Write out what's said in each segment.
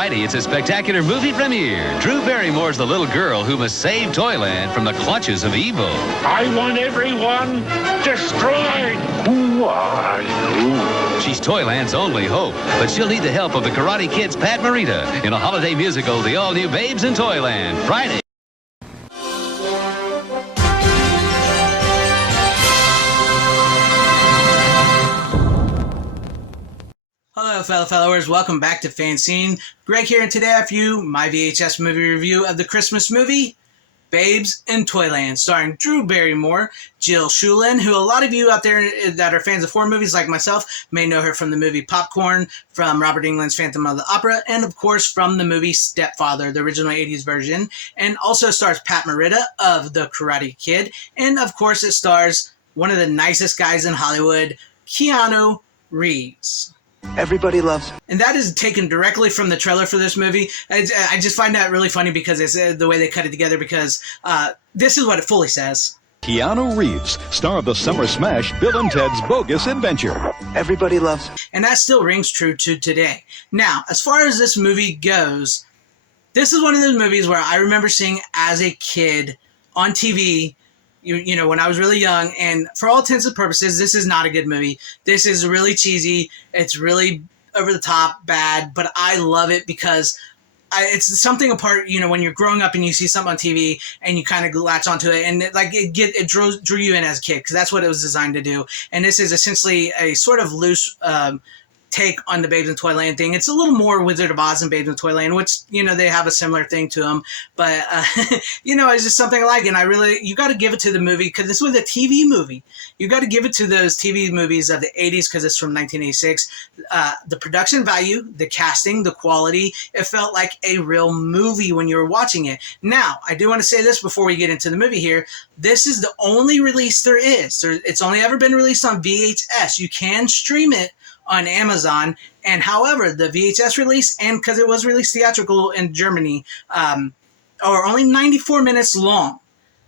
Friday, it's a spectacular movie premiere. Drew Barrymore's the little girl who must save Toyland from the clutches of evil. I want everyone destroyed. Who are you? She's Toyland's only hope, but she'll need the help of the Karate Kid's Pat Morita in a holiday musical, The All-New Babes in Toyland, Friday. Hello, fellow followers. Welcome back to FanZcene. Greg here, and today I have you my VHS movie review of the Christmas movie, Babes in Toyland, starring Drew Barrymore, Jill Shulen, who a lot of you out there that are fans of horror movies like myself may know her from the movie Popcorn, from Robert Englund's Phantom of the Opera, and of course from the movie Stepfather, the original 80s version, and also stars Pat Morita of The Karate Kid, and of course it stars one of the nicest guys in Hollywood, Keanu Reeves. Everybody loves him. And that is taken directly from the trailer for this movie. I just find that really funny because it's the way they cut it together, because this is what it fully says. Keanu Reeves, star of the summer smash Bill and Ted's Bogus Adventure. Everybody loves him. And that still rings true to today. Now, as far as this movie goes, this is one of those movies where I remember seeing as a kid on TV, you know, when I was really young, and for all intents and purposes, this is not a good movie. This is really cheesy. It's really over the top, bad, but I love it because it's something apart, you know, when you're growing up and you see something on TV and you kind of latch onto it, and it drew you in as a kid, because that's what it was designed to do. And this is essentially a sort of loose take on the Babes in Toyland thing. It's a little more Wizard of Oz than Babes in Toyland, which, you know, they have a similar thing to them, but you know, it's just something I like. And you got to give it to the movie, because this was a TV movie. You got to give it to those TV movies of the 80s, because it's from 1986. The production value, the casting, the quality, it felt like a real movie when you were watching it. Now, I do want to say this before we get into the movie here. This is the only release there is. It's only ever been released on VHS. You can stream it on Amazon, and however, the VHS release, and because it was released theatrical in Germany, are only 94 minutes long.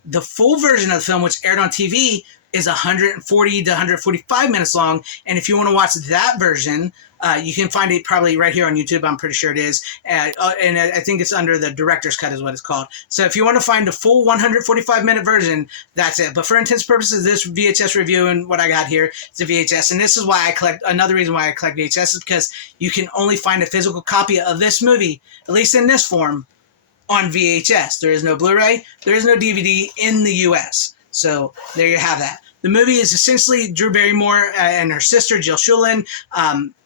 The full version of the film, which aired on TV, is 140 to 145 minutes long, and if you want to watch that version, you can find it probably right here on YouTube. I'm pretty sure it is, and I think it's under the director's cut is what it's called. So if you want to find the full 145-minute version, that's it. But for intents purposes, this VHS review and what I got here is a VHS, and this is why I collect. Another reason why I collect VHS is because you can only find a physical copy of this movie, at least in this form, on VHS. There is no Blu-ray, there is no DVD in the U.S. So there you have that. The movie is essentially Drew Barrymore and her sister, Jill Shulen,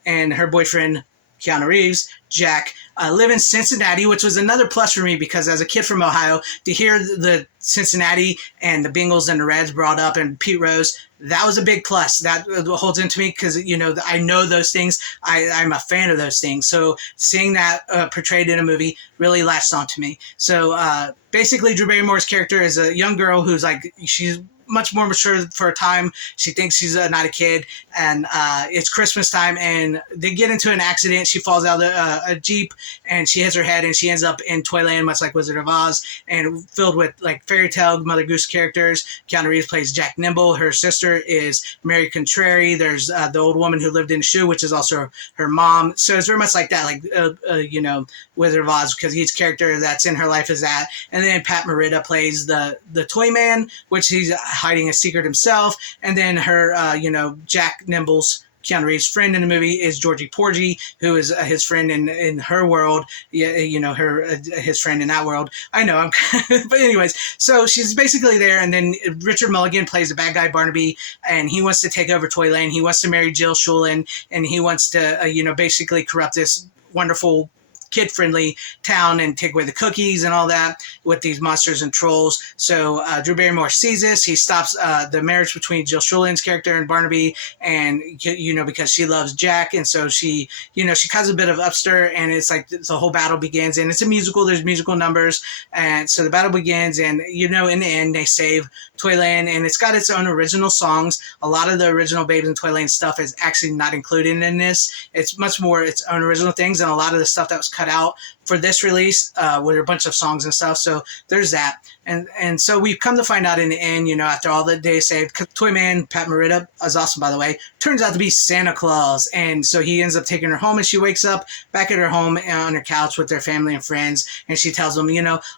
and her boyfriend, Keanu Reeves, Jack, live in Cincinnati, which was another plus for me, because as a kid from Ohio, to hear the Cincinnati and the Bengals and the Reds brought up, and Pete Rose, that was a big plus. That holds into me because, you know, I know those things. I'm a fan of those things. So seeing that portrayed in a movie really latched onto me. So basically, Drew Barrymore's character is a young girl who's like, she's much more mature for a time. She thinks she's not a kid, and it's Christmas time, and they get into an accident. She falls out of a Jeep, and she hits her head, and she ends up in Toyland, much like Wizard of Oz, and filled with like fairy tale Mother Goose characters. Keanu Reeves plays Jack Nimble. Her sister is Mary Contrary. There's the old woman who lived in a shoe, which is also her mom. So it's very much like that, like you know, Wizard of Oz, because each character that's in her life is that. And then Pat Morita plays the toy man, which he's hiding a secret himself. And then her, you know, Jack Nimble's, Keanu Reeves' friend in the movie is Georgie Porgy, who is his friend in her world, you know, his friend in that world. I know, but anyways, so she's basically there, and then Richard Mulligan plays the bad guy Barnaby, and he wants to take over Toyland. He wants to marry Jill Shulen, and he wants to, you know, basically corrupt this wonderful kid-friendly town and take away the cookies and all that with these monsters and trolls. So Drew Barrymore sees this. He stops the marriage between Jill Shulen's character and Barnaby, and, you know, because she loves Jack, and so she, you know, she causes a bit of upstir, and it's like the whole battle begins, and it's a musical. There's musical numbers, and so the battle begins, and, you know, in the end, they save Toyland, and it's got its own original songs. A lot of the original Babes in Toyland stuff is actually not included in this. It's much more its own original things, and a lot of the stuff that was cut out for this release with a bunch of songs and stuff. So there's that. And so we've come to find out in the end, after all the days saved, Toy Man, Pat Morita, is awesome, by the way, turns out to be Santa Claus. And so he ends up taking her home, and she wakes up back at her home on her couch with their family and friends. And she tells them,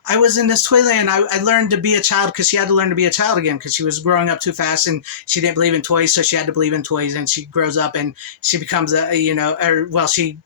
I was in this Toyland. I learned to be a child, because she had to learn to be a child again, because she was growing up too fast and she didn't believe in toys. So she had to believe in toys, and she grows up and she becomes she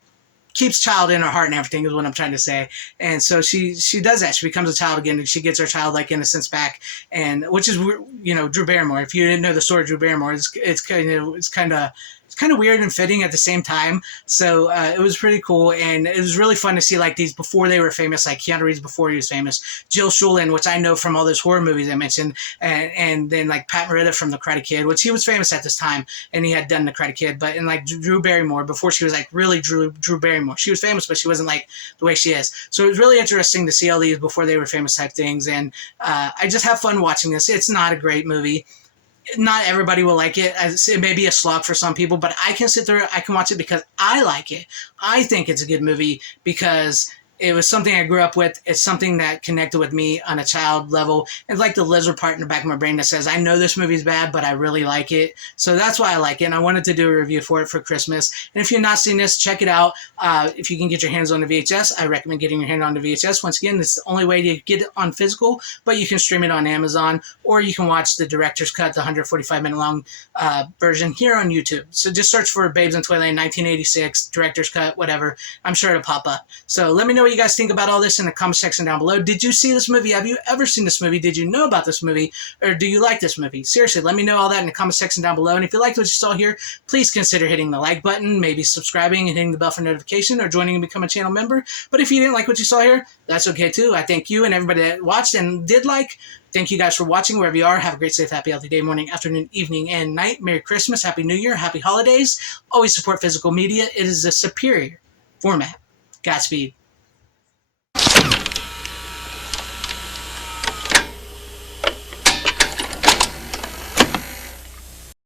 keeps child in her heart and everything, is what I'm trying to say. And so she does that. She becomes a child again, and she gets her childlike innocence back, and which is, Drew Barrymore. If you didn't know the story of Drew Barrymore, it's kind of weird and fitting at the same time. So it was pretty cool, and it was really fun to see like these before they were famous, like Keanu Reeves before he was famous, Jill Schulen, which I know from all those horror movies I mentioned, and then like Pat Morita from The Karate Kid, which he was famous at this time, and he had done The Karate Kid. But in like Drew Barrymore, before she was like really Drew Barrymore, she was famous, but she wasn't like the way she is. So it was really interesting to see all these before they were famous type things, and I just have fun watching this. It's not a great movie. Not everybody will like it. It may be a slog for some people, but I can sit there, I can watch it because I like it. I think it's a good movie because it was something I grew up with. It's something that connected with me on a child level. It's like the lizard part in the back of my brain that says, I know this movie's bad, but I really like it. So that's why I like it. And I wanted to do a review for it for Christmas. And if you've not seen this, check it out. If you can get your hands on the VHS, I recommend getting your hand on the VHS. Once again, it's the only way to get it on physical, but you can stream it on Amazon, or you can watch the director's cut, the 145-minute long version here on YouTube. So just search for Babes in Toyland 1986, director's cut, whatever. I'm sure it'll pop up. So let me know what you guys think about all this in the comment section down below. Did you see this movie? Have you ever seen this movie? Did you know about this movie? Or do you like this movie? Seriously, let me know all that in the comment section down below. And if you liked what you saw here, please consider hitting the like button, maybe subscribing and hitting the bell for notification, or joining and become a channel member. But if you didn't like what you saw here, that's okay too. I thank you and everybody that watched and did like. Thank you guys for watching wherever you are. Have a great, safe, happy, healthy day, morning, afternoon, evening, and night. Merry Christmas, Happy New Year, Happy Holidays. Always support physical media. It is a superior format. Godspeed.